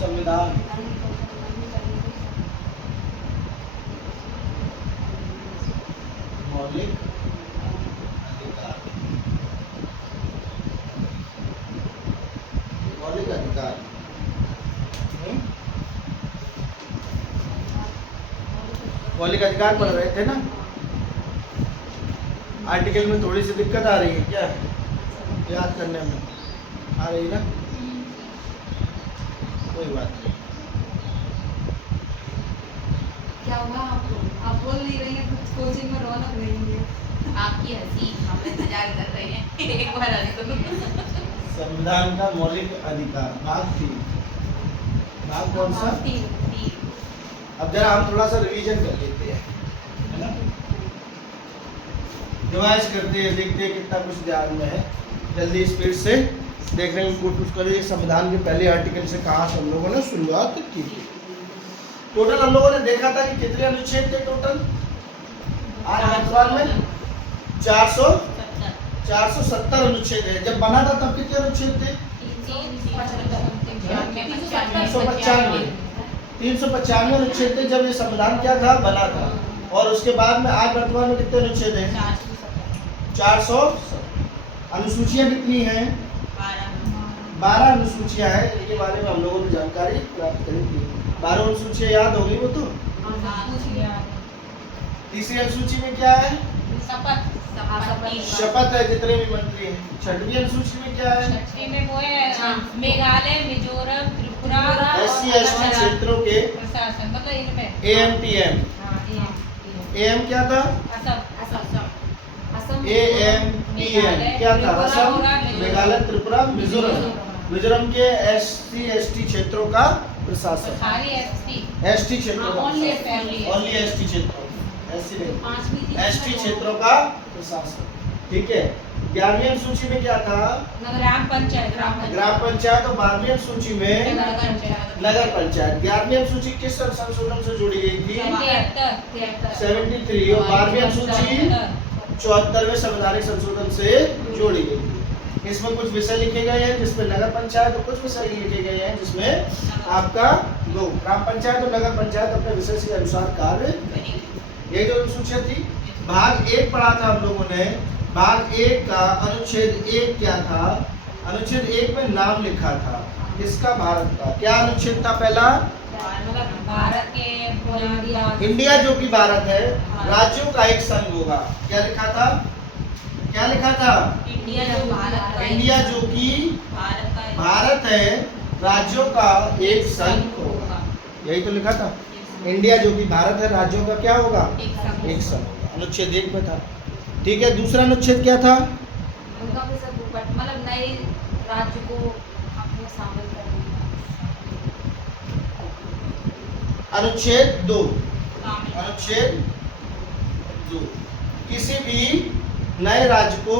संविधान। मौलिक अधिकार। मौलिक अधिकार। मौलिक अधिकार पढ़ रहे थे ना। आर्टिकल में थोड़ी सी दिक्कत आ रही है क्या याद करने में? आ रही ना, कोई बात नहीं। क्या हुआ आपको? आप बोल नहीं रही हैं, कुछ कोचिंग में रौनक नहीं है। आपकी हंसी हम इंतजार कर रहे हैं एक बार हंस दो। संविधान का मौलिक अधिकार भाग 3। भाग कौन सा? तीन। अब जरा हम थोड़ा सा रिवीजन कर लेते हैं, है ना? रिवाइज करते हैं, देखते हैं कितना कुछ ध्यान में है। जल्दी स्पीड से देखने की कोशिश करिए। संविधान के पहले आर्टिकल से कहाँ से हम लोगों ने शुरुआत की थी। टोटल हम लोगों ने देखा था कि कितने अनुच्छेद थे टोटल आज वर्तमान में? 470 अनुच्छेद है। जब बना था तब कितने अनुच्छेद थे? 395 अनुच्छेद थे जब ये संविधान क्या था, बना था। और उसके बाद में आज वर्तमान में कितने अनुच्छेद हैं? 400। अनुसूचियां कितनी हैं? 12 अनुसूचियां हैं। इनके बारे में हम लोगों ने जानकारी प्राप्त करी थी। 12 अनुसूचियां याद होगी वो तो। तीसरी अनुसूची में क्या है? शपथ है, जितने भी मंत्री हैं। छठवीं अनुसूची में क्या है? मेघालय, मिजोरम, त्रिपुरा, SC ST क्षेत्रों के प्रशासन, मतलब इनमें AMTM। AM क्या था? AMTM क्या था? असम, मेघालय, त्रिपुरा, मिजोरम। मिजोरम के SC ST क्षेत्रों का प्रशासन। ST क्षेत्रों का ओनली ST क्षेत्रों, ST क्षेत्रों का प्रशासन। ठीक है। 11वीं अनुसूची में क्या था? ग्राम पंचायत। ग्राम पंचायत। और 12वीं अनुसूची में नगर पंचायत। 11वीं अनुसूची किस संशोधन से जुड़ी गई थी? 73। और 12वीं अनुसूची 74वें संवैधानिक संशोधन से जोड़ी गई थी। इसमें कुछ विषय लिखे गए हैं जिसमें नगर पंचायत, और कुछ विषय लिखे गए हैं जिसमें आपका ग्राम पंचायत और नगर पंचायत अपने विषय के अनुसार कार्य। ये जो अनुसूचियां थी, भाग 1 पढ़ा था हम लोगों ने। भाग 1 का अनुच्छेद 1 क्या था? अनुच्छेद 1 में नाम लिखा था किसका? भारत का। क्या अनुच्छेद था पहला? भारत के इंडिया जो कि भारत है, राज्यों का एक संघ होगा। क्या लिखा था? क्या लिखा था? इंडिया जो कि भारत है, राज्यों का एक संघ होगा। यही तो लिखा था। इंडिया जो कि भारत है, राज्यों का क्या होगा? एक संघ होगा। अनुच्छेद 1 में था। ठीक है। दूसरा अनुच्छेद क्या था? मतलब नए राज्य को अपने शामिल करने। अनुच्छेद 2। अनुच्छेद 2 किसी भी नए राज्य को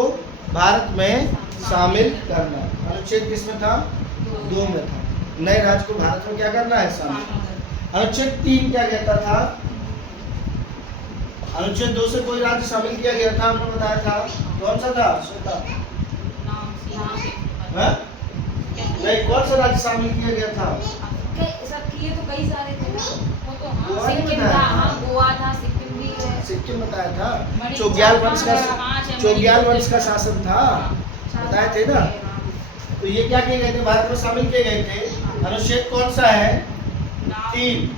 भारत में शामिल करना। अनुच्छेद किस में था? 2 में था। नए राज्य को भारत में क्या करना है? शामिल। अनुच्छेद 3 क्या कहता था? अनुच्छेद 2 से कोई राज्य शामिल किया गया था, हमने बताया था। कौन सा था? नहीं, कौन सा राज्य शामिल किया गया था? सब किए तो कई सारे थे ना। गोवा नहीं सिक्किम बताया था, था? हाँ गोवा था, सिक्किम भी है। सिक्किम बताया था। चोग्याल वंश का शासन था, बताए थे ना। तो ये क्या किए गए थे? भारत में शामिल किए गए थे। अनुच्छेद कौन सा है? 3।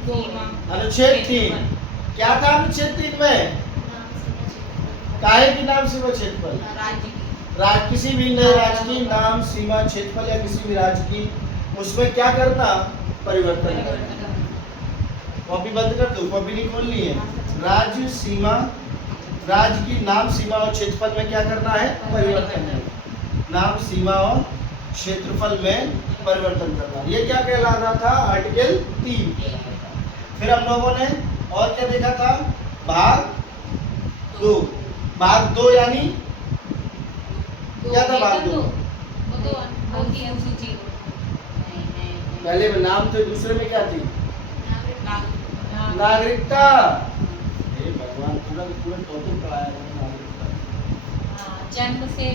अनुच्छेद 3 क्या था? अनुच्छेद 3 में काहे की नाम सीमा क्षेत्रफल, किसी भी नए राज्य की नाम सीमा क्षेत्रफल या किसी भी राज्य की उसमें क्या करना? परिवर्तन करना। कॉपी बंद कर दो, कॉपी नहीं खोलनी है। राज्य सीमा, राज्य की नाम सीमा और क्षेत्रफल में क्या करना है? परिवर्तन करना। नाम सीमा और क्षेत्रफल में परिवर्तन करना। ये क्या कहला रहा था? आर्टिकल 3। फिर हम लोगों ने और क्या देखा था? भाग 2। भाग 2 यानी क्या था? भाग 2 पहले में नाम थे, दूसरे में क्या थी? नागरिकता। हे भगवान, पूरा पूरा टॉपिक पढ़ाया है नागरिकता। जन्म से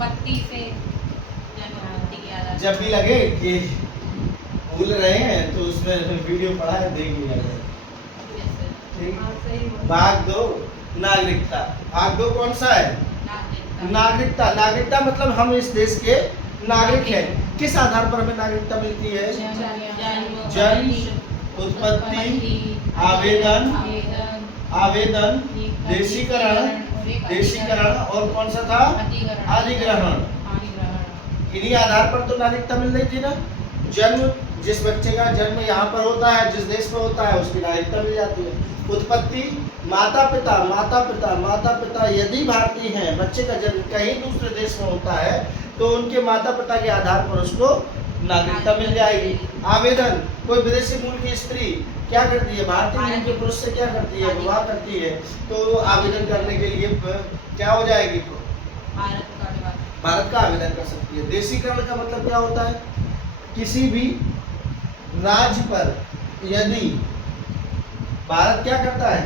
पत्ती से जब भी लगे कि भूल रहे हैं तो उसमें वीडियो पढ़ा है, देख लिया जाए। ठीक। हाँ, सही बोला। भाग 2 नागरिकता। भाग 2 कौन सा है? नागरिकता। नागरिकता मतलब हम इस देश के नागरिक हैं। किस आधार पर हमें नागरिकता मिलती है? जन्म, उत्पत्ति, आवेदन, देशीकरण और कौन सा था? अधिग्रहण। इन्हीं आधार पर तो नागरिकता मिल रही थी ना। जन्म, जिस बच्चे का जन्म यहाँ पर होता है, जिस देश में होता है, उसकी नागरिकता मिल जाती है। उत्पत्ति, माता पिता यदि भारतीय हैं, बच्चे का जन्म कहीं दूसरे देश में होता है तो उनके माता पिता के आधार पर उसको नागरिकता मिल जाएगी। आवेदन, कोई विदेशी मूल की स्त्री क्या करती है? भारतीय मूल के पुरुष से क्या करती है? विवाह करती है, तो आवेदन करने के लिए क्या हो जाएगी? तो भारत का आवेदन कर सकती है। देशीकरण का मतलब क्या होता है? किसी भी राज्य पर यदि भारत क्या करता है,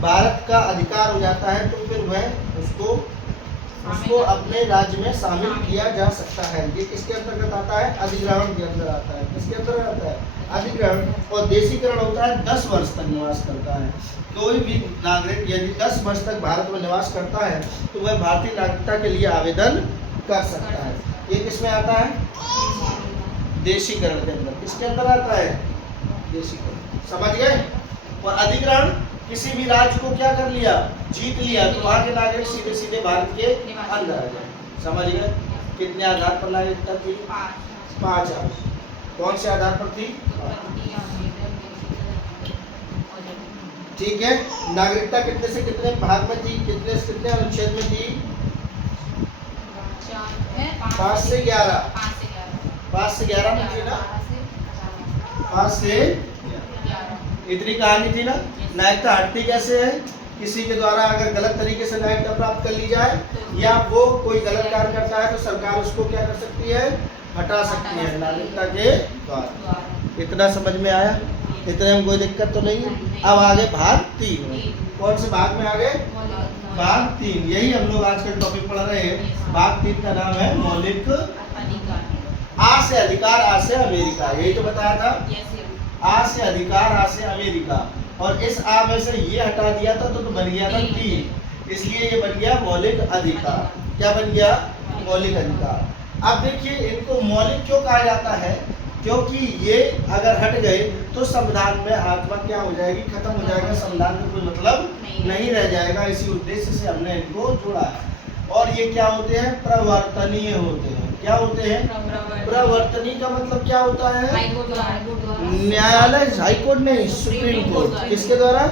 भारत का अधिकार हो जाता है तो फिर वह उसको अपने राज्य में शामिल किया जा सकता है। ये किसके अंतर्गत आता है? अधिग्रहण के अंदर आता है। किसके अंतर्गत आता है? अधिग्रहण। और देशीकरण होता है 10 वर्ष तक निवास करता है। कोई भी नागरिक यदि 10 वर्ष तक भारत में निवास करता है तो वह भारतीय नागरिकता के लिए आवेदन कर सकता है। ये किसमें आता है? देशीकरण के अंदर। किसके अंदर आता है? देशीकरण। समझ गए? और अधिग्रहण, किसी भी राज्य को क्या कर लिया? जीत लिया, तो वहाँ के नागरिक सीधे सीधे भारत के अंदर आ जाए। समझ गए? कितने आधार पर नागरिकता थी? 5 आधार। कौन से आधार पर थी? ठीक है। नागरिकता कितने से कितने भाग में थी? कितने से कितने अनुच्छेद में थी? 5 से 11। 5 से 11 में थी ना। 5 से इतनी कहानी थी ना। नागरिकता हटती कैसे है? किसी के द्वारा अगर गलत तरीके से नागरिकता प्राप्त कर ली जाए या वो कोई गलत कार्य करता है तो सरकार उसको क्या कर सकती है? हटा सकती है नागरिकता के द्वारा। इतना समझ में आया? इतने में कोई दिक्कत तो नहीं है? अब आगे भाग 3 में। कौन से भाग में आगे? भाग 3। यही हम लोग आजकल टॉपिक पढ़ रहे हैं। भाग 3 का नाम है मौलिक आ से अधिकार, आ से अमेरिका। यही तो बताया था। आ से अधिकार, आ से अमेरिका। और इस आ में से ये हटा दिया था तो बन गया था 3, इसलिए ये बन गया मौलिक अधिकार। क्या बन गया? मौलिक अधिकार। अब देखिए, इनको मौलिक क्यों कहा जाता है? क्योंकि ये अगर हट गए तो संविधान में आत्मा क्या हो जाएगी? खत्म हो जाएगा। संविधान में कोई मतलब नहीं रह जाएगा। इसी उद्देश्य से हमने इनको जोड़ा है। और ये क्या होते हैं? प्रवर्तनीय होते हैं। क्या होते हैं? प्रवर्तनीय का मतलब क्या होता है? न्यायालय, हाई कोर्ट नहीं, सुप्रीम कोर्ट। किसके द्वारा?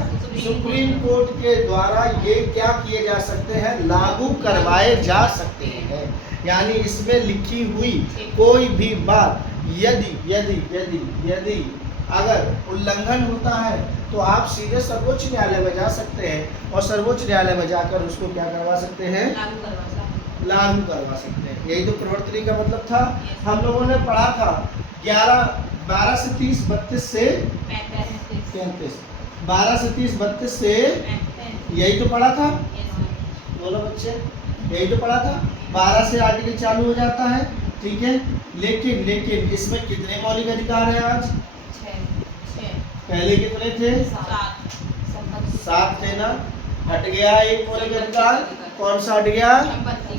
सुप्रीम कोर्ट के द्वारा ये क्या किए जा सकते हैं? लागू करवाए जा सकते हैं। यानी इसमें लिखी हुई कोई भी बात यदि अगर उल्लंघन होता है तो आप सीधे सर्वोच्च न्यायालय में जा सकते हैं और सर्वोच्च न्यायालय में जाकर उसको क्या करवा सकते हैं? लागू करवा सकते हैं। यही तो प्रवर्तनीय का मतलब था। हम लोगों ने पढ़ा था 12 से 30, 32 से 35, 12 से 30, 32 से, यही तो पढ़ा था। बोलो बच्चे, यही तो पढ़ा था। 12 से आर्टिकल चालू हो जाता है। ठीक है। लेकिन इसमें कितने मौलिक अधिकार हैं आज? 6। पहले कितने थे? 7 थे ना। हट गया एक मौलिक अधिकार। कौन सा हट गया?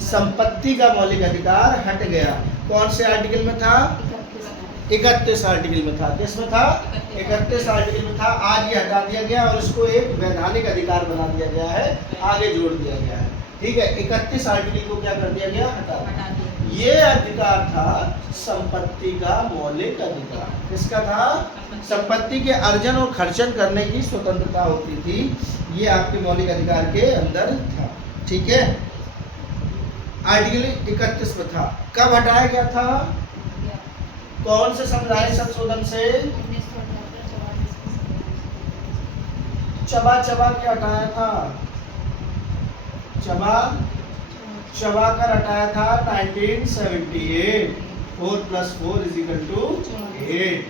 संपत्ति का मौलिक अधिकार हट गया। कौन से आर्टिकल में था? 31 आर्टिकल में था। किस में था? 31 आर्टिकल में था। आज ये हटा दिया गया और इसको एक वैधानिक अधिकार बना दिया गया है, आगे जोड़ दिया गया है। ठीक है। 31 आर्टिकल को क्या कर दिया गया? हटा दिया। ये अधिकार था संपत्ति का मौलिक अधिकार। किसका था? संपत्ति के अर्जन और खर्चन करने की स्वतंत्रता होती थी। ये आपके मौलिक अधिकार के अंदर था। ठीक है। आर्टिकल 31 में था। कब हटाया गया था? कौन से संवैधानिक संशोधन से? चबा के हटाया था। चबा कर हटाया था 1978। 4 + 4 = 8।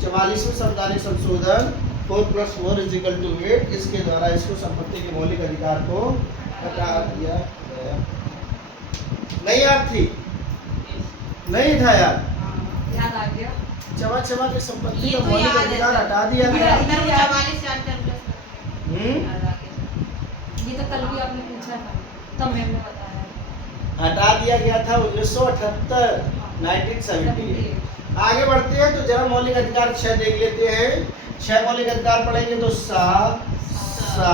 44वें संवैधानिक संशोधन 4 + 4 = 8। इसके द्वारा इसको संपत्ति के मौलिक अधिकार को हटा दिया गया। नहीं याद थी? नहीं था याद? गया। चबा चबा के संपत्ति ये का तो मौलिक याद है अधिकार सर। हटा दिया ये- गया। इधर वो 44 4 4 प्लस हम्म, याद आ गया। ये तो कल भी आपने पूछा था, तब मैम ने बताया। हटा दिया गया था 1978 1978। आगे बढ़ते हैं तो जरा मौलिक अधिकार 6 देख लेते हैं। 6 मौलिक अधिकार पढ़ेंगे तो सा सा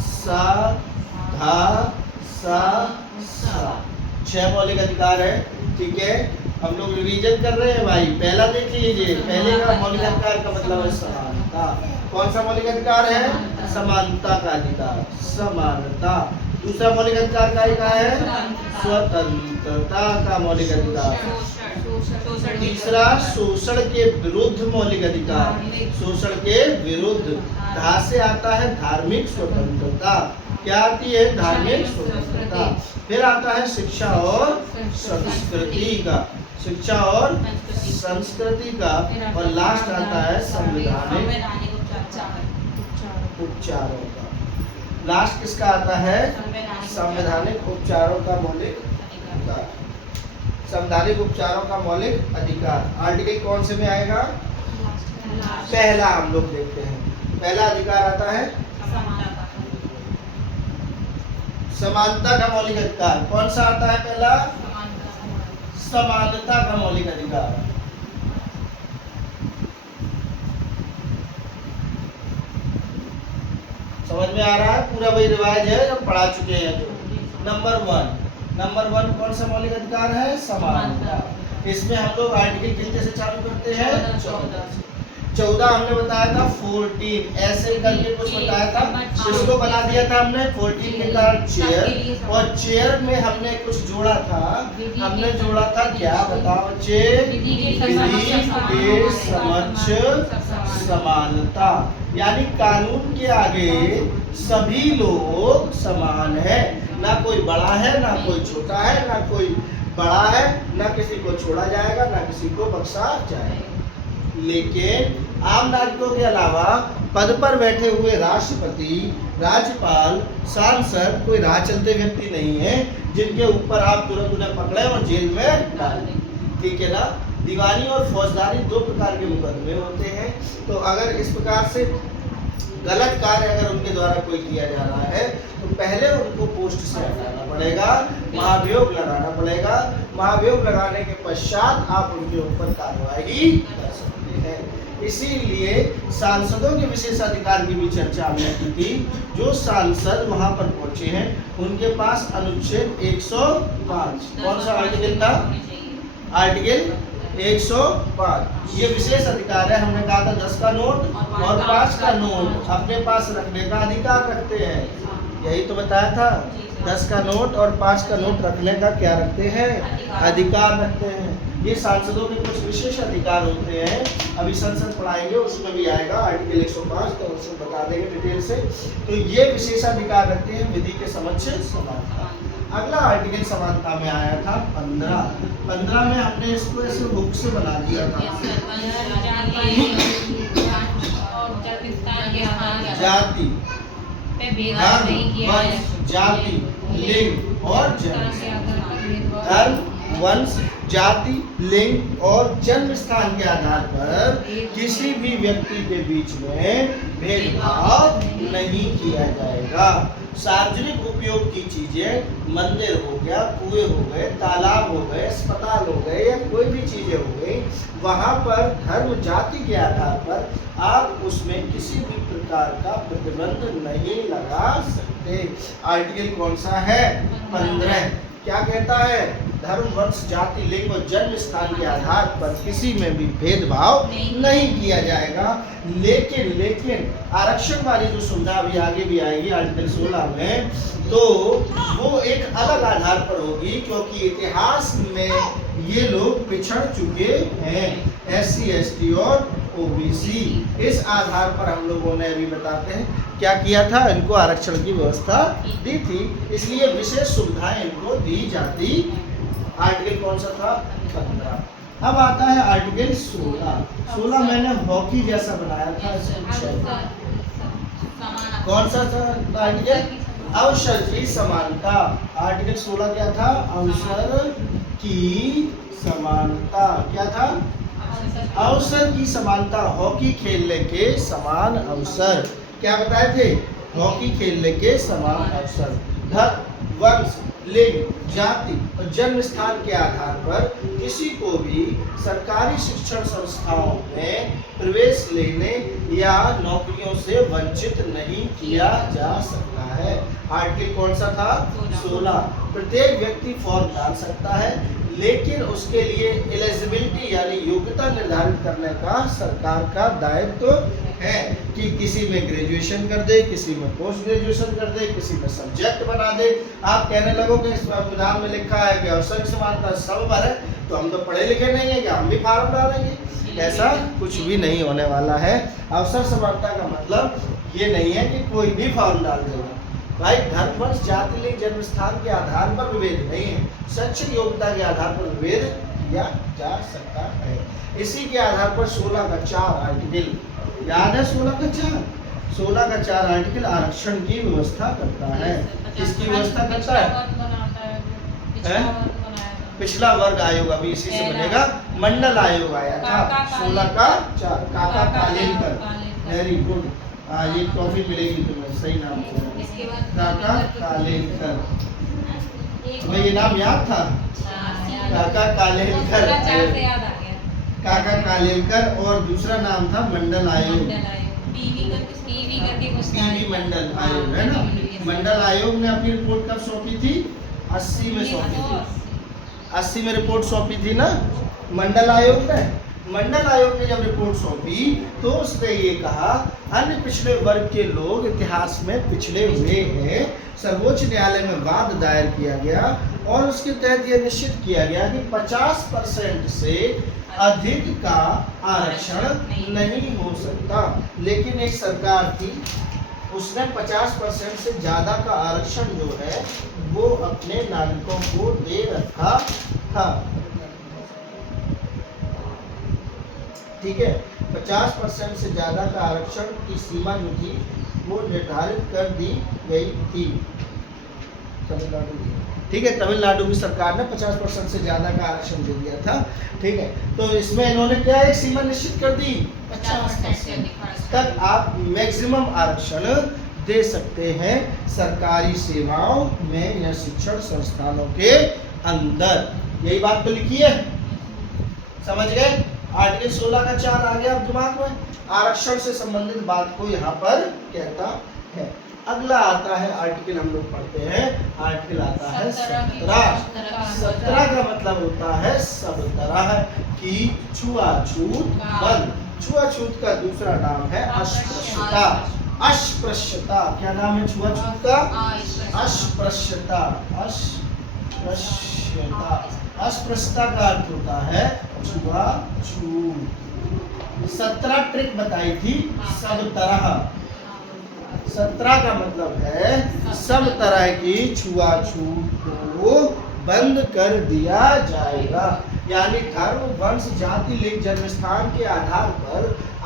सा धा सा सा 6 मौलिक अधिकार है। ठीक है, हम लोग रिवीजन कर रहे हैं भाई। पहला देख लीजिए, पहले का मौलिक अधिकार का मतलब है समानता। कौन सा मौलिक अधिकार है? समानता का अधिकार, समानता। दूसरा मौलिक अधिकार का है स्वतंत्रता का मौलिक अधिकार। तीसरा शोषण के विरुद्ध मौलिक अधिकार, शोषण के विरुद्ध। धा से आता है धार्मिक स्वतंत्रता। क्या आती है? धार्मिक स्वतंत्रता। फिर आता है शिक्षा और संस्कृति का, शिक्षा और संस्कृति का। और लास्ट आता है संवैधानिक उपचारों का। लास्ट किसका आता है? संवैधानिक उपचारों का मौलिक अधिकार। संवैधानिक उपचारों का मौलिक अधिकार आर्टिकल कौन से में आएगा? पहला हम लोग देखते हैं। पहला अधिकार आता है समानता का मौलिक अधिकार। कौन सा आता है पहला? समानता का मौलिक अधिकार। समझ में आ रहा है? पूरा वही रिवाज है जो पढ़ा चुके हैं। जो नंबर वन कौन सा मौलिक अधिकार है? समानता। इसमें हम लोग आर्टिकल कितने से चालू करते हैं? 14 हमने बताया था 14 ऐसे करके कुछ बताया था, इसको बना दिया था हमने 14 के कारण चेयर। और चेयर में हमने कुछ जोड़ा था। हमने जोड़ा था क्या? बताओ बच्चे। विधि के समक्ष समानता, यानी कानून के आगे सभी लोग समान है। ना कोई बड़ा है, ना कोई छोटा है, ना कोई बड़ा है, ना किसी को छोड़ा जाएगा, ना किसी को बख्शा जाएगा। लेकिन आम नागरिकों के अलावा पद पर बैठे हुए राष्ट्रपति, राज्यपाल, सांसद कोई राह चलते व्यक्ति नहीं है जिनके ऊपर आप तुरंत उन्हें पकड़े और जेल में डाल दें। ठीक है ना? दीवानी और फौजदारी 2 प्रकार के मुकदमे होते हैं। तो अगर इस प्रकार से गलत कार्य अगर उनके द्वारा कोई किया जा रहा है तो पहले उनको पोस्ट से हटाना पड़ेगा, महाभियोग लगाना पड़ेगा। महाभियोग लगाने के पश्चात आप उनके ऊपर कार्रवाई कर सकते हैं। इसीलिए सांसदों के विशेष अधिकार की भी चर्चा हमने की थी। जो सांसद वहां पर पहुंचे हैं उनके पास अनुच्छेद 105 कौन सा आर्टिकल था? आर्टिकल 105 ये विशेष अधिकार है। हमने कहा था 10 का नोट और 5 का नोट अपने पास रखने का अधिकार रखते हैं। यही तो बताया था। 10 का नोट और 5 का नोट रखने का क्या रखते हैं? अधिकार रखते हैं। ये सांसदों के कुछ विशेष अधिकार होते हैं। अभी संसद पढ़ाएंगे उसमें भी आएगा आर्टिकल 105, तो उसमें बता देंगे डिटेल से। तो ये विशेष अधिकार रखते हैं विधि के समक्ष समानता। अगला आर्टिकल समानता में आया था 15 में हमने इसको ऐसे हुक से बना दिया था। जाति, धर्म, वंश, जाति, लिंग और जन्म। धर्म, वंश, जाति, लिंग और जन्म स्थान के आधार पर किसी भी व्यक्ति के बीच में भेदभाव नहीं किया जाएगा। सार्वजनिक उपयोग की चीजें, मंदिर हो गया, कुएं हो गए, तालाब हो गए, अस्पताल हो गए या कोई भी चीजें हो गई, वहां पर धर्म जाति के आधार पर आप उसमें किसी भी प्रकार का प्रतिबंध नहीं लगा सकते। आर्टिकल कौन सा है? 15 क्या कहता है? धर्म, वंश, जाति, लिंग और जन्म स्थान के आधार पर किसी में भी भेदभाव नहीं किया जाएगा। लेकिन आरक्षण वाली जो सुविधा अभी आगे भी आएगी आर्टिकल 16 में, तो वो एक अलग आधार पर होगी, क्योंकि इतिहास में ये लोग पिछड़ चुके हैं। SC, ST और OBC, इस आधार पर हम लोगों ने अभी बताते हैं क्या किया था, इनको आरक्षण की व्यवस्था दी थी, इसलिए विशेष सुविधाएं इनको दी जाती। आर्टिकल कौन सा था? 15। अब आता है आर्टिकल 16 मैंने हॉकी जैसा बनाया था। कौन सा था आर्टिकल? अवसर की समानता। आर्टिकल 16 क्या था? अवसर की समानता। क्या था? अवसर की समानता, हॉकी खेलने के समान अवसर। क्या बताए थे? हॉकी खेलने के समान अवसर। धर्म, वंश, लिंग, जाति और जन्म स्थान के आधार पर किसी को भी सरकारी शिक्षण संस्थाओं में प्रवेश लेने या नौकरियों से वंचित नहीं किया जा सकता है। आर्टिकल कौन सा था? 16। प्रत्येक व्यक्ति फॉर्म डाल सकता है, लेकिन उसके लिए एलिजिबिलिटी यानी योग्यता निर्धारित करने का सरकार का दायित्व है कि किसी में ग्रेजुएशन कर दे, किसी में पोस्ट ग्रेजुएशन कर दे, किसी में सब्जेक्ट बना दे। आप कहने लगोगे इस संविधान में लिखा है कि अवसर की समानता सब पर है, तो हम तो पढ़े लिखे नहीं है कि हम भी फॉर्म डालेंगे। ऐसा कुछ भी नहीं होने वाला है। अवसर समानता का मतलब ये नहीं है कि कोई भी फॉर्म डाल देगा। भाई धर्म, वंश, जाति, लिंग, जन्म स्थान के आधार पर विभेद नहीं है, शैक्षिक योग्यता के आधार पर विभेद किया जा सकता है। इसी के आधार पर 16 का 4 आर्टिकल याद है। 16 का 4 आर्टिकल आरक्षण की व्यवस्था करता है। किसकी व्यवस्था करता है? पिछड़ा वर्ग आयोग अभी इसी से बनेगा। मंडल आयोग आया था 16 का 4। काका कालेलकर, वेरी गुड। ये ट्रॉफी मिलेगी तुम्हें, सही नाम से। काका कालेलकर, तुम्हें ये नाम याद था? काका कालेलकर, काका कालेलकर। और दूसरा नाम था मंडल आयोग, पीवी मंडल आयोग, है ना। मंडल आयोग ने अपनी रिपोर्ट कब सौंपी थी? 80 में सौंपी थी। 80 में रिपोर्ट सौंपी थी ना मंडल आयोग ने। मंडल आयोग ने जब रिपोर्ट सौंपी तो उसने ये कहा अन्य पिछड़े वर्ग के लोग इतिहास में पिछड़े हुए हैं। सर्वोच्च न्यायालय में वाद दायर किया गया और उसके तहत यह निश्चित किया गया कि 50% से अधिक का आरक्षण नहीं हो सकता। लेकिन एक सरकार थी, उसने 50% से ज़्यादा का आरक्षण जो है वो अपने नागरिकों को दे रखा था। ठीक है, 50% से ज़्यादा का आरक्षण की सीमा जो थी वो निर्धारित कर दी गई थी तमिलनाडु की। ठीक है, तमिलनाडु की सरकार ने 50% से ज़्यादा का आरक्षण दे दिया था। ठीक है, तो इसमें इन्होंने क्या एक सीमा निश्चित कर दी, 50% तक आप मैक्सिमम आरक्षण दे सकते हैं सरकारी सेवाओं में या शिक्षण संस्थानों के अंदर। यही बात तो लिखी है, समझ गए? आर्टिकल 16 का 4 आ गया अब दिमाग में। आरक्षण से संबंधित बात को यहाँ पर कहता है। अगला आता है आर्टिकल, हम लोग पढ़ते हैं, आर्टिकल आता है 17। 17 का मतलब होता है सब तरह की छुआछूत बंद। छुआछूत का दूसरा नाम है अस्पृश्यता। अस्पृश्यता क्या नाम है छुआछूत का? अस्पृश्यता। अस्पृश्यता, अस्पृश्यता का अर्थ होता है छुआछूत। 17 ट्रिक बताई थी सब तरह। 17 का मतलब है सब तरह की छुआछूत को बंद कर दिया जाएगा। यानी धर्म, वंश, जाति, लिंग, जन्म स्थान के आधार पर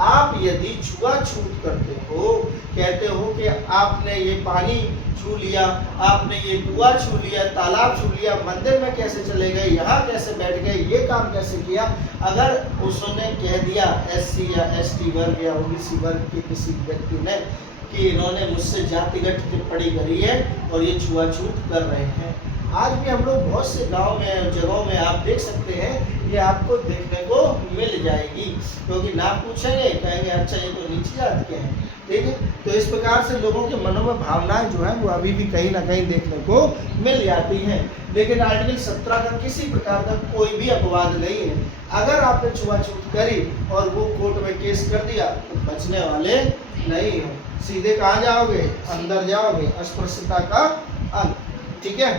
आप यदि छुआछूत करते हो, कहते हो कि आपने ये पानी छू लिया, आपने ये कुआं छू लिया, तालाब छू लिया, मंदिर में कैसे चले गए, यहाँ कैसे बैठ गए, ये काम कैसे किया, अगर उसने कह दिया SC या ST वर्ग या OBC वर्ग के किसी व्यक्ति ने कि इन्होंने मुझसे जातिगत टिप्पणी करी है और ये छुआछूत कर रहे हैं। आज भी हम लोग बहुत से गांव में, जगहों में आप देख सकते हैं, ये आपको देखने को मिल जाएगी। क्योंकि ना पूछेंगे, कहेंगे अच्छा ये तो नीची जात के हैं। ठीक है, तो इस प्रकार से लोगों के मनों में भावनाएं जो है वो अभी भी कहीं ना कहीं देखने को मिल जाती हैं। लेकिन आर्टिकल 17 का किसी प्रकार का कोई भी अपवाद नहीं है। अगर आपने छुआछूत करी और वो कोर्ट में केस कर दिया तो बचने वाले नहीं हो, सीधे कहाँ जाओगे? अंदर जाओगे। अस्पृश्यता का अंत। ठीक है,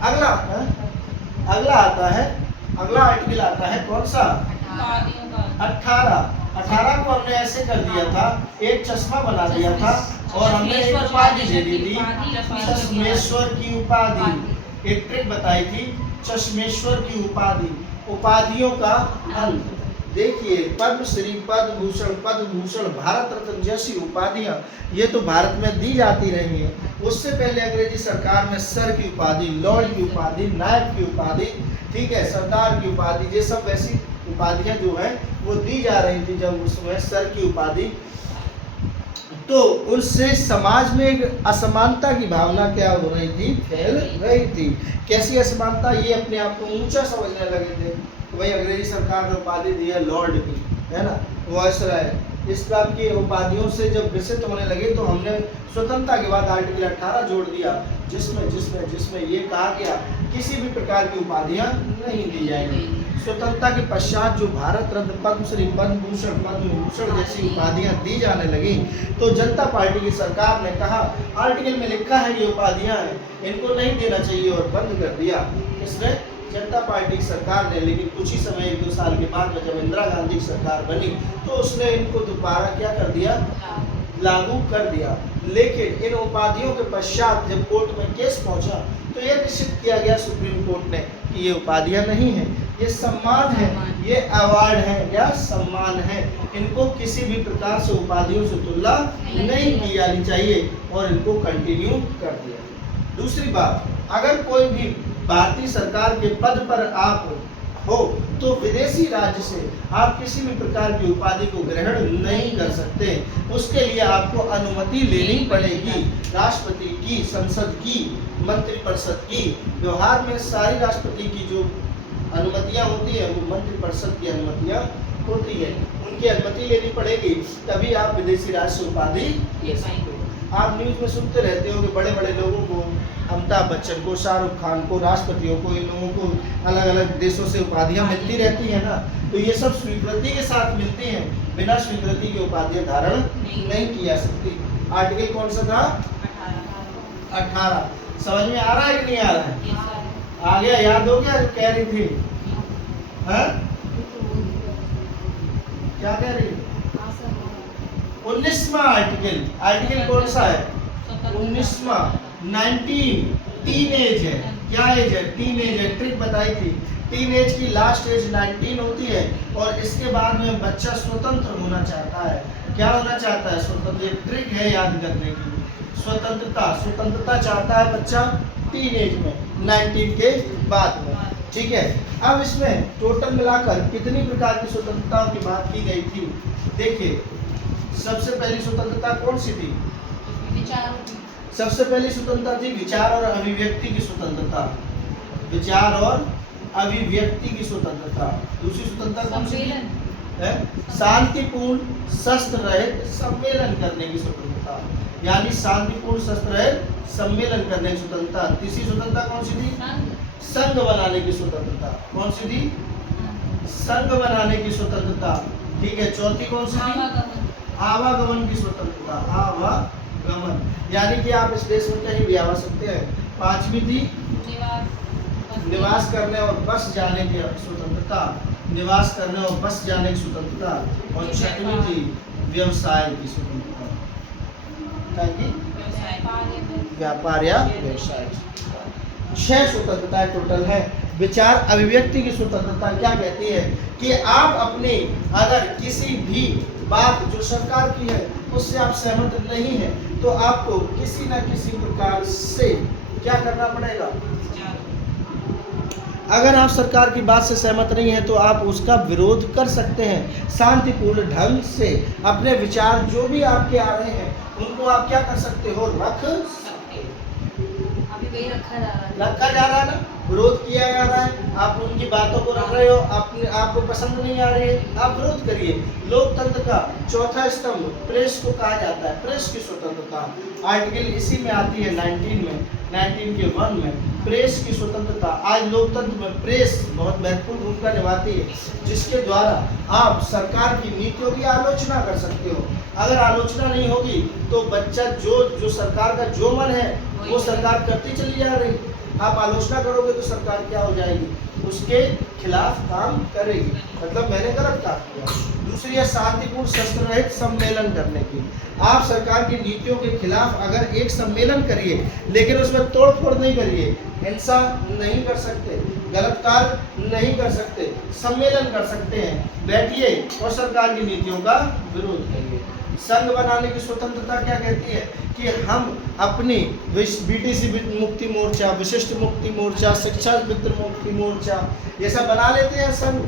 अगला आता है, अगला आर्टिकल आता है कौन सा? 18। 18 को हमने ऐसे कर दिया था, एक चश्मा बना दिया था और हमने एक उपाधि दे दी थी, चश्मेश्वर की उपाधि। एक ट्रिक बताई थी, चश्मेश्वर की उपाधि। उपाधियों का अंत देखिए, पद्मश्री, पद्म भूषण, भारत रत्न जैसी उपाधियां ये तो भारत में दी जाती रही हैं। उससे पहले अंग्रेजी सरकार ने सर की उपाधि, लॉर्ड की उपाधि, नायक की उपाधि, ठीक है, सरदार की उपाधि, ये सब वैसी उपाधियां जो है वो दी जा रही थी जब उस समय सर की उपाधि, तो उनसे समाज में एक असमानता की भावना क्या हो रही थी, फैल रही थी। कैसी असमानता, ये अपने आप को ऊंचा समझने लगे थे। तो भाई अंग्रेजी सरकार ने उपाधि दी है लॉर्ड की, है ना, वायसराय, इस बात की उपाधियों से जब विकसित होने लगे तो हमने स्वतंत्रता के बाद आर्टिकल 18 जोड़ दिया, जिसमें जिसमें जिसमें ये कहा गया किसी भी प्रकार की उपाधियां नहीं दी जाएंगी। स्वतंत्रता के पश्चात जो भारत रत्न, पद्मश्री, पद्म भूषण, पद्म विभूषण जैसी उपाधियां दी जाने लगी, तो जनता पार्टी की सरकार ने कहा आर्टिकल में लिखा है ये उपाधियां हैं, इनको नहीं देना चाहिए और बंद कर दिया। इसने जनता पार्टी की सरकार ने, लेकिन कुछ ही समय 1-2 साल के बाद में जब इंदिरा गांधी की सरकार बनी तो उसने इनको दोबारा क्या कर दिया, लागू कर दिया। लेकिन इन उपाधियों के पश्चात जब कोर्ट में केस पहुंचा तो यह निश्चित किया गया सुप्रीम कोर्ट ने कि ये उपाधियां नहीं है, ये सम्मान है, ये अवार्ड है या सम्मान है, इनको किसी भी प्रकार से उपाधियों से तुलना नहीं की जानी चाहिए और इनको कंटिन्यू कर दिया। दूसरी बात, अगर कोई भी भारतीय सरकार के पद पर आप हो तो विदेशी राज्य से आप किसी भी प्रकार की उपाधि को ग्रहण नहीं कर सकते। उसके लिए आपको अनुमति लेनी पड़ेगी, राष्ट्रपति की, संसद की, मंत्रिपरिषद की। व्यवहार में सारी राष्ट्रपति की जो अनुमतियां होती है वो मंत्रिपरिषद की अनुमतियां होती है, उनकी अनुमति लेनी पड़ेगी, तभी आप विदेशी राज्य से उपाधि ले सकते हो। आप न्यूज में सुनते रहते हो कि बड़े बड़े लोगों को, अमिताभ बच्चन को, शाहरुख खान को, राष्ट्रपतियों को, इन लोगों को अलग अलग देशों से उपाधियां मिलती रहती है ना, तो ये सब स्वीकृति के साथ मिलती हैं, बिना स्वीकृति की उपाधियां धारण नहीं की जा सकती। आर्टिकल कौन सा था, 18। समझ में आ रहा है कि नहीं आ रहा है, आ गया, याद हो गया जो कह रही थी, हाँ क्या कह रही है? 19वां आर्टिकल, आर्टिकल कौन सा है, 19वां, 19, टीन एज है, क्या एज है, टीन एज है, ट्रिक बताई थी। टीन एज की लास्ट एज 19 होती है और इसके बाद में बच्चा स्वतंत्र होना चाहता है। क्या होना चाहता है, स्वतंत्र, ये ट्रिक है याद करने की। स्वतंत्रता, स्वतंत्रता चाहता है बच्चा टीन एज में, 19 के बाद में, ठीक है। अब इसमें टोटल मिलाकर कितनी प्रकार की स्वतंत्रताओं की बात की गई थी, देखिए। सबसे पहली स्वतंत्रता कौन सी थी, सबसे पहली स्वतंत्रता थी विचार और अभिव्यक्ति की स्वतंत्रता, विचार और अभिव्यक्ति की स्वतंत्रता। दूसरी स्वतंत्रता कौन सी थी, शांतिपूर्ण शस्त्र रहित सम्मेलन करने की स्वतंत्रता, यानी शांतिपूर्ण शस्त्र रहित सम्मेलन करने की स्वतंत्रता। तीसरी स्वतंत्रता कौन सी थी, संघ बनाने की स्वतंत्रता, कौन सी थी, संघ बनाने की स्वतंत्रता, ठीक है। चौथी कौन सी थी, आवागमन की स्वतंत्रता, आवागमन, यानी कि आप इस देश में कहीं भी आ सकते हैं। पांचवी थी निवास करने और बस जाने की स्वतंत्रता, निवास करने और बस जाने की स्वतंत्रता। और छठवीं थी व्यवसाय की स्वतंत्रता, व्यापार या व्यवसाय। 6 स्वतंत्रताएं टोटल है। विचार अभिव्यक्ति की स्वतंत्रता क्या कहती है कि आप अपने, अगर किसी भी बात जो सरकार की है उससे आप सहमत नहीं है तो आपको किसी न किसी प्रकार से क्या करना पड़ेगा, अगर आप सरकार की बात से सहमत नहीं है तो आप उसका विरोध कर सकते हैं। शांतिपूर्ण ढंग से अपने विचार जो भी आपके आ रहे हैं उनको आप क्या कर सकते हो, रख सकते हो। अभी वही रखा जा रहा है ना, विरोध किया जा रहा है, आप उनकी बातों को रख रहे हो, आपको पसंद नहीं आ रही है, आप विरोध करिए। लोकतंत्र का चौथा स्तंभ प्रेस को कहा जाता है, प्रेस की स्वतंत्रता। आर्टिकल इसी में आती है 19 में, 19 के 1 में, प्रेस की स्वतंत्रता। आज लोकतंत्र में प्रेस बहुत महत्वपूर्ण भूमिका निभाती है, जिसके द्वारा आप सरकार की नीतियों की आलोचना कर सकते हो। अगर आलोचना नहीं होगी तो बच्चा जो सरकार का जो मन है वो सरकार करती चली जा रही, आप आलोचना करोगे तो सरकार क्या हो जाएगी, उसके खिलाफ काम करेगी, मतलब मैंने गलत काम किया। दूसरी है शांतिपूर्ण शस्त्र रहित सम्मेलन करने की। आप सरकार की नीतियों के खिलाफ अगर एक सम्मेलन करिए लेकिन उसमें तोड़ फोड़ नहीं करिए, हिंसा नहीं कर सकते, गलत कार्य नहीं कर सकते, सम्मेलन कर सकते हैं, बैठिए और सरकार की नीतियों का विरोध करिए। संघ बनाने की स्वतंत्रता क्या कहती है कि हम अपनी बीटीसी मुक्ति मोर्चा, विशिष्ट मुक्ति मोर्चा, शिक्षा मित्र मुक्ति मोर्चा, ये सब बना लेते हैं संघ।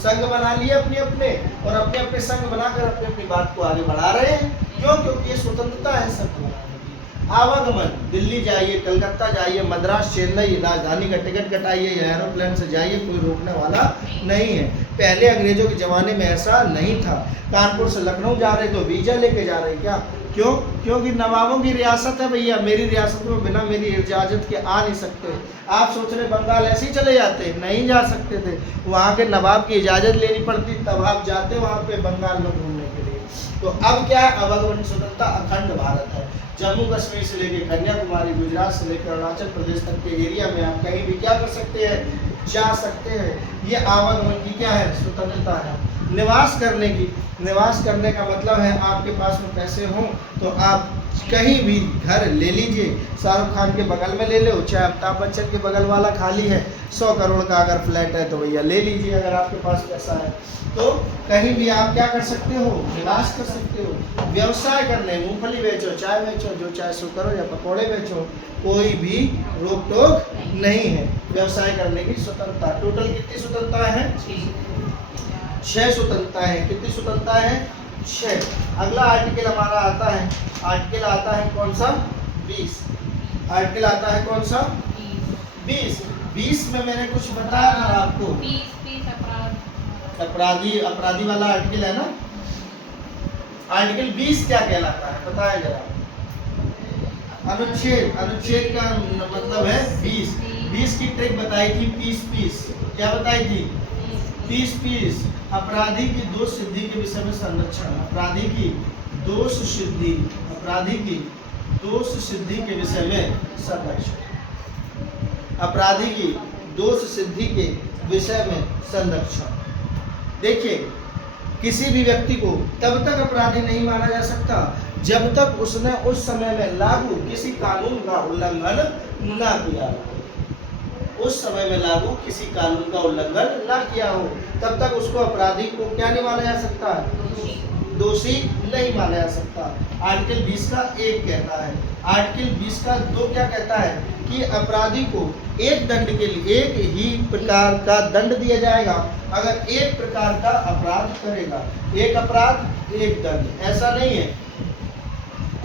संघ बना लिए अपने अपने, और अपने अपने संघ बनाकर अपनी अपनी बात को आगे बढ़ा रहे हैं। क्यों? क्योंकि ये स्वतंत्रता है सबको बनाने की। आवागमन, दिल्ली जाइए, कलकत्ता जाइए, मद्रास, चेन्नई, राजधानी का टिकट कटाइए या एरोप्लेन से जाइए, कोई रोकने वाला नहीं है। पहले अंग्रेजों के ज़माने में ऐसा नहीं था। कानपुर से लखनऊ जा रहे तो वीज़ा लेके जा रहे, क्या? क्यों? क्योंकि नवाबों की रियासत है भैया, मेरी रियासत में बिना मेरी इजाज़त के आ नहीं सकते। आप सोच रहे बंगाल ऐसे ही चले जाते? नहीं जा सकते थे, वहाँ के नवाब की इजाज़त लेनी पड़ती, तब आप जाते वहाँ पे बंगाल में घूमने के लिए। तो अब क्या है, आवागमन स्वतंत्रता, अखंड भारत है। जम्मू कश्मीर से लेकर कन्याकुमारी, गुजरात से लेकर अरुणाचल प्रदेश तक के एरिया में आप कहीं भी क्या कर सकते हैं, जा सकते हैं। ये आवागमन की क्या है, स्वतंत्रता है। निवास करने की, निवास करने का मतलब है आपके पास में पैसे हों तो आप कहीं भी घर ले लीजिए। शाहरुख खान के बगल में ले लो, चाहे अमिताभ बच्चन के बगल वाला खाली है, 100 करोड़ का अगर फ्लैट है तो भैया ले लीजिए, अगर आपके पास पैसा है तो कहीं भी आप क्या कर सकते हो, निवास कर सकते हो। व्यवसाय करने, मूंगफली बेचो, चाय बेचो, जो चाहे सो करो, या पकौड़े बेचो, कोई भी रोक टोक नहीं है। व्यवसाय करने की स्वतंत्रता। टोटल कितनी स्वतंत्रता है? 6 स्वतंत्रता है। कितनी स्वतंत्रता है? 6। अगला आर्टिकल हमारा आता है, आर्टिकल आता है कौन सा? 20। आर्टिकल आता है कौन सा? 20। 20 में मैंने कुछ बताया था आपको, अपराधी, अपराधी वाला आर्टिकल है ना। आर्टिकल 20 क्या कहलाता है बताया जरा। अनुच्छेद, अनुच्छेद का मतलब है 20। 20 की ट्रिक बताई थी, पीस पीस। क्या बताई थी? पीस पीस। अपराधी की दोष सिद्धि के विषय में संरक्षण। अपराधी की दोष सिद्धि, अपराधी की दोष सिद्धि के विषय में संरक्षण। अपराधी की दोष सिद्धि के विषय में संरक्षण। देखिए, किसी भी व्यक्ति को तब तक अपराधी नहीं माना जा सकता जब तक उसने उस समय में लागू किसी कानून का उल्लंघन न किया हो। उस समय में लागू किसी कानून का उल्लंघन न किया हो, तब तक उसको अपराधी को क्या नहीं माना जा सकता है, दोषी नहीं माना जा सकता। आर्टिकल 20 का 1 कहता है। आर्टिकल 20 का 2 क्या कहता है कि अपराधी को एक दंड के लिए एक ही प्रकार का दंड दिया जाएगा अगर एक प्रकार का अपराध करेगा। एक अपराध एक दंड, ऐसा नहीं है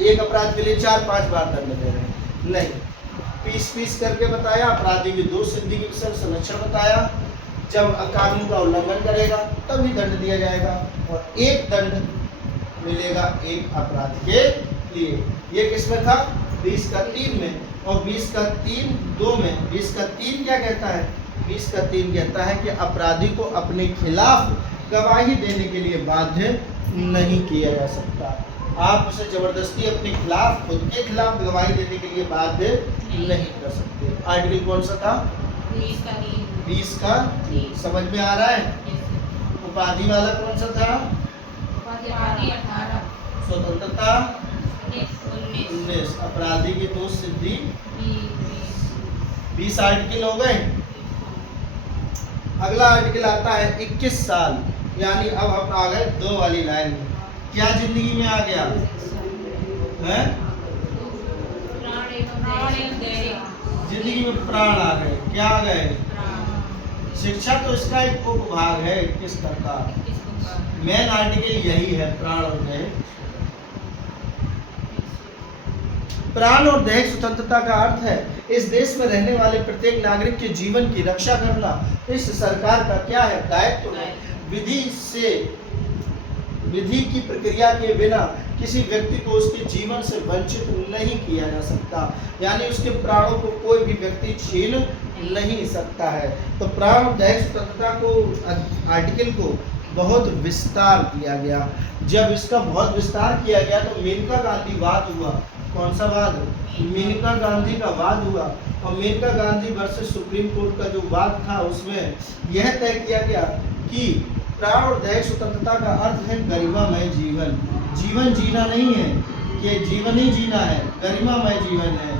एक अपराध के लिए 4-5 बार दंड दे रहे हैं, नहीं। पीस पीस करके बताया, अपराधी की दोष सिद्धि के विषय में संरक्षण बताया। जब कानून का उल्लंघन करेगा तभी दंड दिया जाएगा, और एक दंड मिलेगा एक अपराध के लिए। ये किसमें था? 20 का 3 में, और 20 का 3(2) में। 20 का 3 क्या कहता है? 20 का 3 कहता है कि अपराधी को अपने खिलाफ गवाही देने के लिए बाध्य नहीं किया जा सकता। आप उसे जबरदस्ती अपने खिलाफ, खुद के खिलाफ गवाही देने के लिए बाध्य नहीं कर सकते। आर्टिकल कौन सा था? 20 का 3। समझ में आ रहा है? उपाधि वाला कौन सा था? स्वतंत्रता 19। अपराधी की दोष सिद्धि 20 आर्टिकल हो गए। अगला आर्टिकल आता है 21 साल, यानी अब हम आ गए 2 वाली लाइन में। क्या जिंदगी में आ गया है? जिंदगी में प्राण आ गए। क्या आ गए? शिक्षा तो इसका एक उपभाग है 21 का। मेन आर्टिकल यही है, प्राण और दैहिक। प्राण और दैहिक स्वतंत्रता का अर्थ है इस देश में रहने वाले प्रत्येक नागरिक के जीवन की रक्षा करना इस सरकार का क्या है? दायित्व है। विधि की प्रक्रिया के बिना किसी व्यक्ति को उसके जीवन से वंचित नहीं किया जा सकता, यानी उसके प्राणों को कोई भी व्यक्ति छीन नहीं सकता है। तो प्राण और दैहिक स्वतंत्रता को, आर्टिकल को बहुत विस्तार किया गया। जब इसका बहुत विस्तार किया गया तो मेनका गांधी वाद हुआ। कौन सा वाद? मेनका गांधी का वाद हुआ, और Maneka Gandhi versus supreme court का जो वाद था उसमें यह तय किया गया कि प्राण और दैहिक स्वतंत्रता का अर्थ है गरिमामय जीवन। जीवन जीना नहीं है कि जीवन ही जीना है, गरिमामय जीवन है।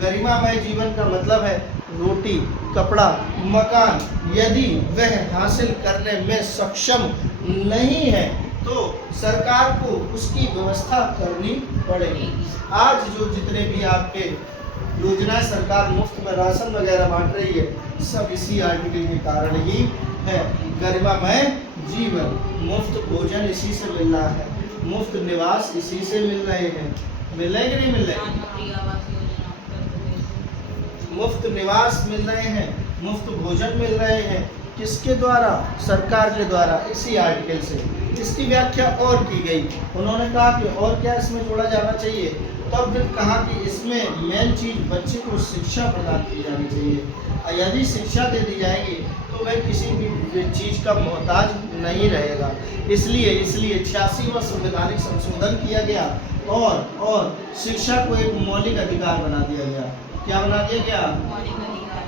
गरिमामय जीवन का मतलब है रोटी, कपड़ा, मकान। यदि वह हासिल करने में सक्षम नहीं है तो सरकार को उसकी व्यवस्था करनी पड़ेगी। आज जो जितने भी आपके योजनाएं सरकार मुफ्त में राशन वगैरह बांट रही है, सब इसी आर्टिकल के कारण ही है। गरिमामय जीवन, मुफ्त भोजन इसी से मिल रहा है, मुफ्त निवास इसी से मिल रहे हैं। मिल रहे कि नहीं मिल रहे? प्रधानमंत्री आवास योजना उत्तर प्रदेश। मुफ्त निवास मिल रहे हैं, मुफ्त भोजन मिल रहे हैं, किसके द्वारा? सरकार के द्वारा, इसी आर्टिकल से। इसकी व्याख्या और की गई, उन्होंने कहा कि और क्या इसमें जोड़ा जाना चाहिए, तब फिर कहा कि इसमें मेन चीज बच्चे को शिक्षा प्रदान की जानी चाहिए, और यदि शिक्षा दे दी जाएगी तो वह किसी भी चीज का मोहताज नहीं रहेगा। इसलिए 86वां संवैधानिक संशोधन किया गया और शिक्षा को एक मौलिक अधिकार बना दिया गया। क्या बना दिया गया? मौलिक अधिकार।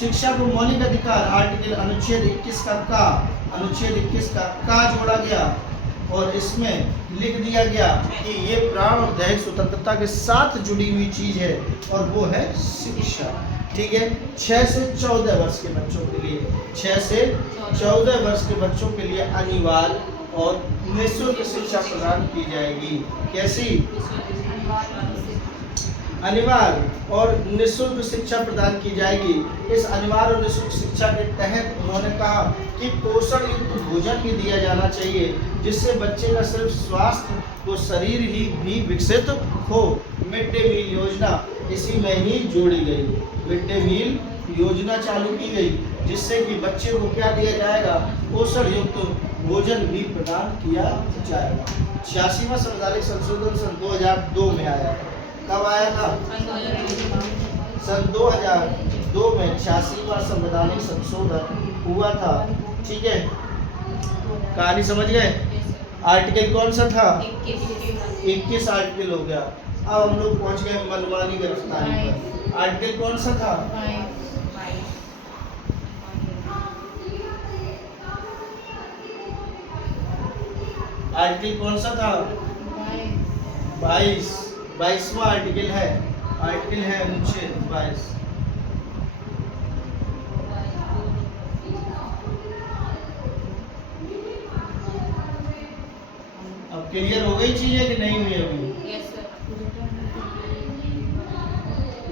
शिक्षा को मौलिक अधिकार, आर्टिकल अनुच्छेद 21 का अनुच्छेद 21 का जोड़ा गया और इसमें लिख दिया गया कि ये प्राण और दैहिक स्वतंत्रता के साथ जुड़ी हुई चीज है और वो है शिक्षा। ठीक है, 6 से 14 वर्ष के बच्चों के लिए, 6 से 14 वर्ष के बच्चों के लिए अनिवार्य और निःशुल्क शिक्षा प्रदान की जाएगी। कैसी? अनिवार्य और निःशुल्क शिक्षा प्रदान की जाएगी। इस अनिवार्य और निःशुल्क शिक्षा के तहत उन्होंने कहा कि पोषण युक्त भोजन भी दिया जाना चाहिए, जिससे बच्चे का सिर्फ स्वास्थ्य व शरीर ही भी विकसित हो। मिड डे मील योजना इसी में ही जोड़ी गई। मिड डे मील योजना चालू की गई, जिससे कि बच्चे को क्या दिया जाएगा? पोषण युक्त भोजन भी प्रदान किया जाएगा। 86वां संवैधानिक संशोधन सन 2002 में आया। कब आया था? सन 2002 में 86वां संवैधानिक संशोधन हुआ था। ठीक है, कहानी समझ गए? आर्टिकल कौन सा था? 21 आर्टिकल हो गया। अब हम लोग पहुंच गए मनमानी गिरफ्तारी पर। आर्टिकल कौन सा था? आर्टिकल कौन सा था? 22वां आर्टिकल है। आर्टिकल है अनुच्छेद 22। अब क्लियर हो गई चीजें कि नहीं हुई अभी?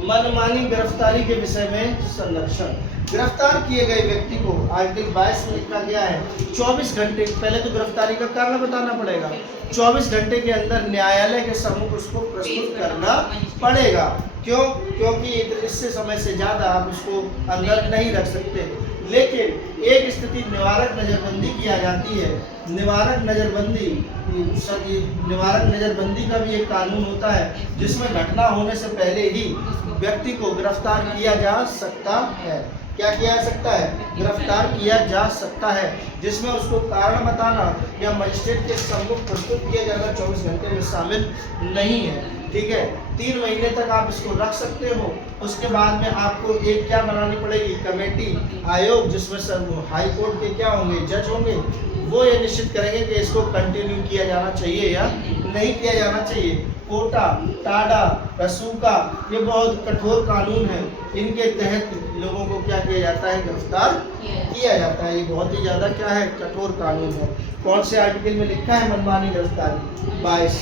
मनमानी गिरफ्तारी के विषय में संरक्षण। गिरफ्तार किए गए व्यक्ति को आर्टिकल 22 में लिखा गया है 24 घंटे, पहले तो गिरफ्तारी का कारण बताना पड़ेगा, 24 घंटे के अंदर न्यायालय के सम्मुख उसको प्रस्तुत करना पड़ेगा। क्यों? क्योंकि इससे समय से ज़्यादा आप उसको अंदर नहीं रख सकते। लेकिन एक स्थिति निवारक नज़रबंदी किया जाती है। निवारक नज़रबंदी का भी एक कानून होता है, जिसमें घटना होने से पहले ही व्यक्ति को गिरफ्तार किया जा सकता है। क्या किया जा सकता है? गिरफ्तार किया जा सकता है, जिसमें उसको कारण बताना या मजिस्ट्रेट के सम्मुख प्रस्तुत किया जाना 24 घंटे में शामिल नहीं है। ठीक है, 3 महीने तक आप इसको रख सकते हो। उसके बाद में आपको एक क्या बनानी पड़ेगी? कमेटी, आयोग, जिसमें सब हाई कोर्ट के क्या होंगे? जज होंगे। वो ये निश्चित करेंगे कि इसको कंटिन्यू किया जाना चाहिए या नहीं किया जाना चाहिए। कोटा, टाडा, रसूका, ये बहुत कठोर कानून है। इनके तहत लोगों को क्या किया जाता है? गिरफ्तार किया जाता है। ये बहुत ही ज़्यादा क्या है? कठोर कानून है। कौन से आर्टिकल में लिखा है मनमानी गिरफ्तारी? 22।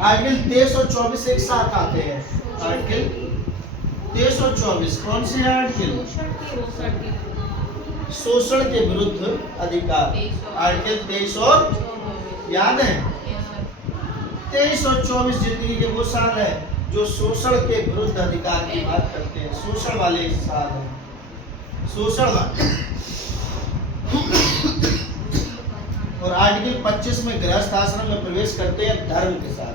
आर्टिकल 23 और 24 एक साथ आते हैं। आर्टिकल 23 और 24 कौन से आर्टिकल? शोषण के विरुद्ध अधिकार। आर्टिकल 23 और याद है? 23 और 24 जिंदगी के वो साल है जो शोषण के विरुद्ध अधिकार की बात करते हैं। शोषण वाले साल है, शोषण वाले। और आर्टिकल 25 में गृहस्थ आश्रम में प्रवेश करते हैं धर्म के साथ।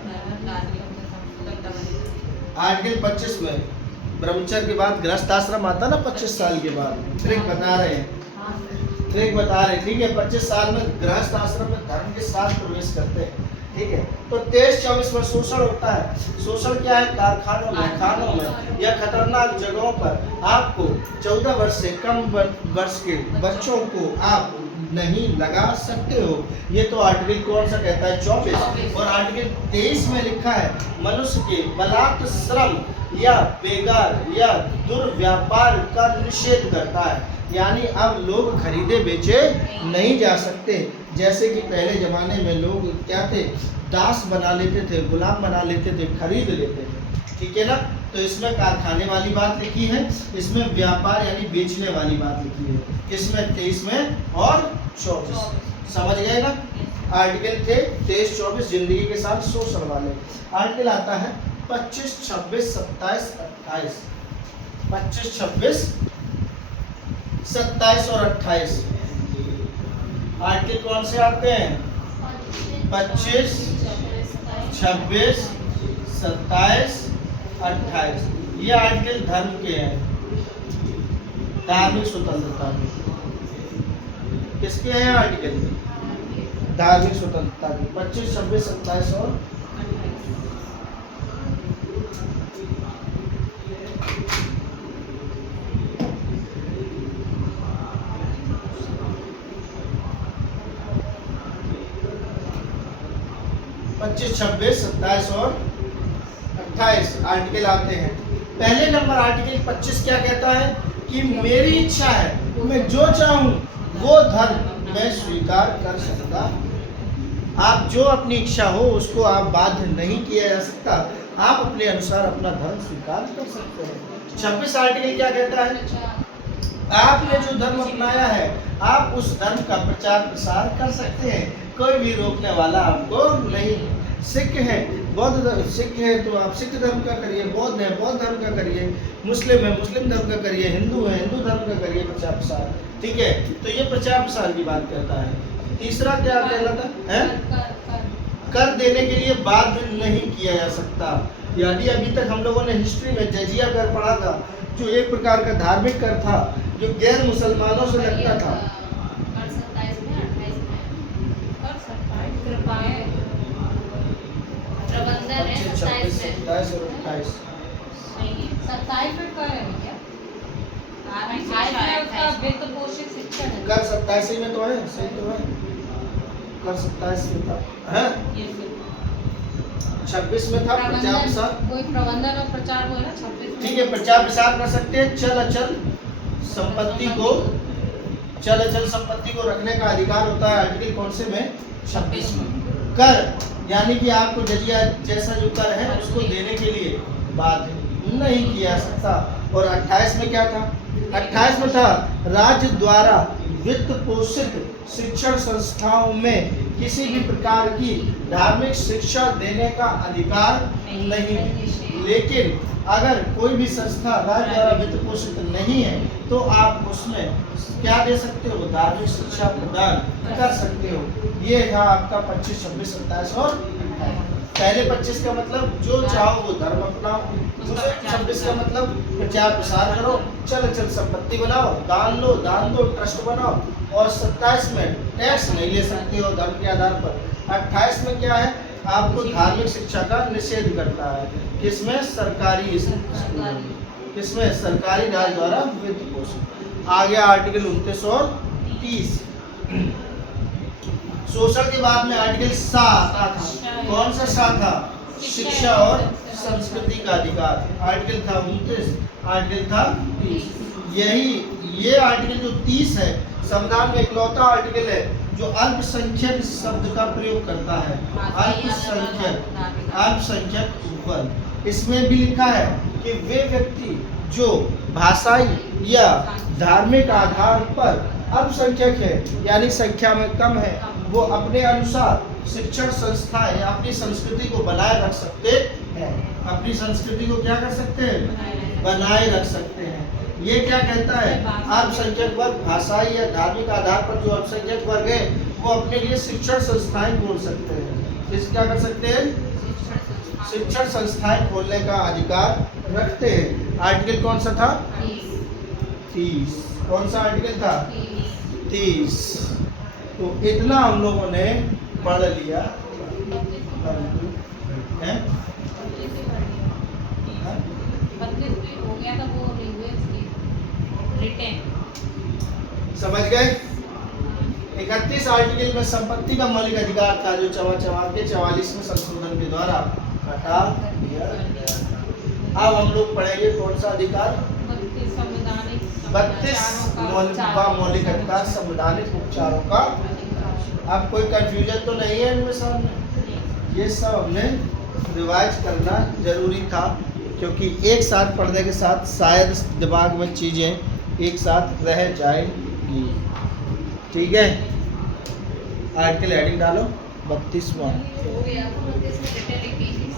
आर्टिकल 25 में ब्रह्मचर्य के बाद गृहस्थ आश्रम आता ना 25 साल के बाद। ट्रिक बता रहे हैं, ठीक है। 25 साल में गृहस्थ आश्रम में धर्म के साथ प्रवेश करते हैं। ठीक है, तो 23-24 में शोषण होता है। शोषण क्या है? कारखानों में, खानों में या खतरनाक जगहों पर आपको 14 वर्ष से कम वर्ष के बच्चों को आप नहीं लगा सकते हो। ये तो आर्टिकल कौन सा कहता है? 24। और आर्टिकल 23 में लिखा है मनुष्य के बलात् श्रम या बेगार या दुर्व्यापार का निषेध करता है। यानी अब लोग खरीदे बेचे नहीं जा सकते। जैसे कि पहले ज़माने में लोग क्या थे? दास बना लेते थे, गुलाम बना लेते थे, खरीद लेते थे। ठीक है ना? तो इसमें कारखाने वाली बात लिखी है, इसमें व्यापार यानी बेचने वाली बात लिखी है, किसमें 23 में और 24। समझ गए ना। आर्टिकल थे 23, 24 जिंदगी के साथ शोषण वाले। आर्टिकल आता है 25, 26, 27, 28। 25, 26, 27 और 28 आर्टिकल कौन से आते हैं? 25, 26, 27, 28। ये आर्टिकल धर्म के हैं, धार्मिक स्वतंत्रता के। किसके हैं आर्टिकल? धार्मिक स्वतंत्रता के। 25, 26, 27 और 25, 26, 27 और 28 आर्टिकल आते हैं। पहले नंबर आर्टिकल 25 क्या कहता है कि मेरी इच्छा है, मैं जो चाहूं वो धर्म मैं स्वीकार कर सकता। आप जो अपनी इच्छा हो उसको आप बाध्य नहीं किया जा सकता, आप अपने अनुसार अपना धर्म स्वीकार कर सकते हैं। 26 आर्टिकल क्या कहता है? आपने जो धर्म अपनाया है आप उस धर्म का प्रचार प्रसार कर सकते हैं, कोई भी रोकने वाला आपको नहीं। सिख है, बौद्ध सिख है तो आप सिख धर्म का करिए, बौद्ध है बौद्ध धर्म का करिए, मुस्लिम है मुस्लिम धर्म का करिए, हिंदू है हिंदू धर्म का करिए प्रचार प्रसार। ठीक है, तो ये प्रचार प्रसार की बात करता है। तीसरा क्या कहलाता है? कर देने के लिए बाध्य नहीं किया जा सकता। यानी अभी तक हम लोगों ने हिस्ट्री में जजिया कर पढ़ा था, जो एक प्रकार का धार्मिक कर था जो गैर मुसलमानों से लगता था। प्रबंधन है 27 में। 27 और 28 27 में कर है क्या? धार्मिक 28 शिक्षा में उसका 28 में। वित्त पोषित शिक्षण है। कर 27 में तो है, सही तो है, कर 27 में था है, 26 में था प्रचार प्रसार। कोई प्रबंधन और प्रचार हो ना 26 में। ठीक है, प्रचार प्रसार कर सकते हैं। चल अचल संपत्ति को, चल अचल संपत्ति को रखने का अधिकार होता है आर्टिकल कौन से में? 26 में। कर यानी कि आपको जजिया जैसा जो कर है उसको देने के लिए बाध्य नहीं किया जा सकता। और 28 में क्या था? 28 में था राज्य द्वारा वित्त पोषित शिक्षण संस्थाओं में किसी भी प्रकार की धार्मिक शिक्षा देने का अधिकार नहीं। लेकिन अगर कोई भी संस्था राज्य द्वारा वित्त पोषित नहीं है तो आप उसमें क्या दे सकते हो? धार्मिक शिक्षा प्रदान कर सकते हो। ये था आपका 25, 26, 27 और 28। पहले 25 का मतलब जो चाहो वो धर्म अपनाओ, दूसरे 26 का मतलब प्रचार प्रसार करो, चल अचल संपत्ति बनाओ, दान दो, ट्रस्ट बनाओ। और 27 में टैक्स नहीं ले सकते हो धर्म के आधार पर। 28 में क्या है? आपको धार्मिक शिक्षा का निषेध करता है। किसमें? सरकारी स्कूल में। किसमें? सरकारी राज्य द्वारा वित्त पोषित। आ गया आर्टिकल 29 और 30। शोषण के बाद में आर्टिकल 7 आता था। कौन सा 7 था? शिक्षा और संस्कृति का अधिकार। आर्टिकल था 29, आर्टिकल था 30। ये आर्टिकल जो 30 है संविधान में इकलौता आर्टिकल है जो अल्पसंख्यक शब्द का प्रयोग करता है। अल्पसंख्यक वर्ग। इसमें भी लिखा है कि वे व्यक्ति जो भाषाई या धार्मिक आधार पर अल्पसंख्यक है यानी संख्या में कम है, वो अपने अनुसार शिक्षण संस्थाएं या अपनी संस्कृति को बनाए रख सकते हैं। अपनी संस्कृति को क्या कर सकते हैं? बनाए रख सकते हैं। ये क्या कहता है? अल्पसंख्यक वर्ग भाषाई या धार्मिक आधार पर जो अल्पसंख्यक वर्ग है वो अपने लिए शिक्षण संस्थाएं खोल सकते हैं। किस क्या कर सकते हैं? शिक्षण संस्थाएं खोलने का अधिकार रखते हैं। आर्टिकल कौन सा था? 30। कौन सा आर्टिकल था? 30। तो इतना हम लोगों ने पढ़ लिया है। 32 भी हो गया था वो लैंग्वेज की रिटेन। समझ गए? 31 आर्टिकल में संपत्ति का मौलिक अधिकार था जो चवा के 44वें संशोधन के द्वारा हटा दिया गया। अब हम लोग पढ़ेंगे कौन सा अधिकार? 32 मौलिक अधिकार संवैधानिक उपचारों का। अब कोई कंफ्यूजन तो नहीं है इनमें सामने? ये सब हमने रिवाइज करना जरूरी था। क्योंकि एक साथ पढ़ने के साथ शायद दिमाग में चीज़ें एक साथ रह जाएंगी। ठीक है, आर्टिकल हेडिंग डालो 32वां। हो गया तो इसमें डिटेल लिख दीजिए।